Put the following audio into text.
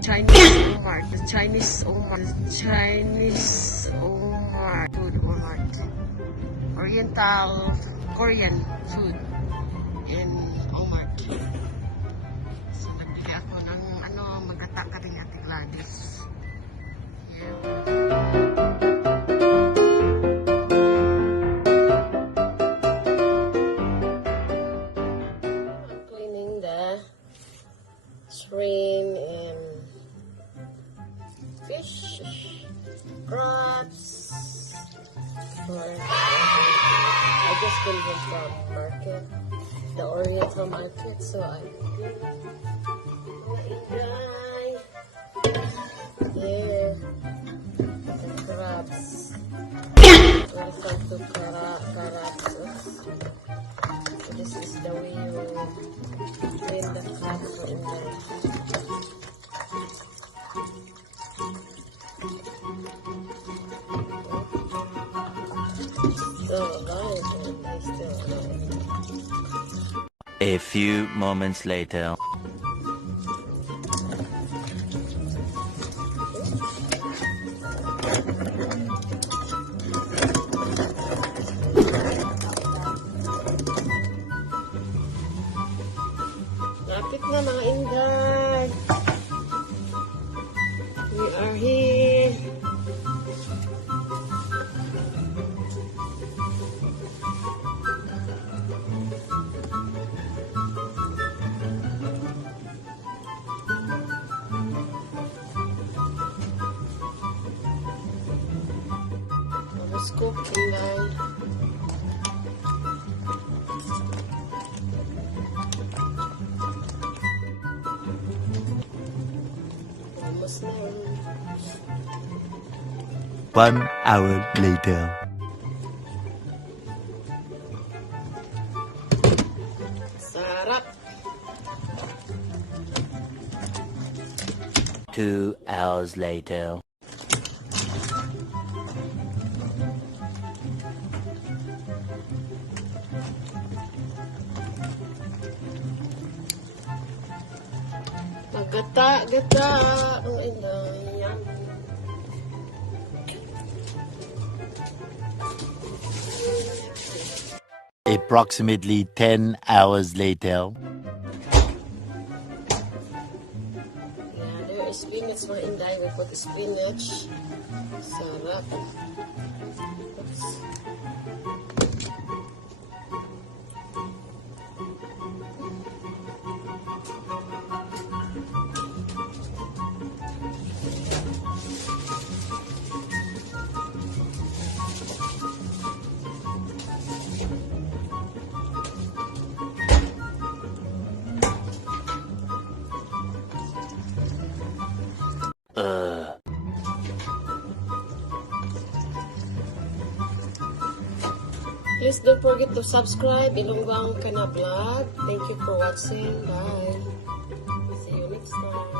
Chinese Omar. The Chinese Omar. Chinese Omar. Food Omar. Oriental Korean food in Omar. So nagbili ako ng magata ka rin Ate Gladys. Yeah. Shrimp and fish, crabs. I just came home from market, the Oriental market, so I enjoy. Yeah, the crabs. Welcome to crabs. So this is the way you clean the crabs in there. A few moments later. Lapit na mga inday. We are here. Let's cook inday. Almost there. 1 hour later. Sarap. 2 hours later. Gata. Ang inday. Approximately 10 hours later. Yeah, there is spinach mga inday. We put spinach. Sarap. Oops. Please don't forget to subscribe. Ilonggang Kana Vlog. Thank you for watching. Bye. See you next time.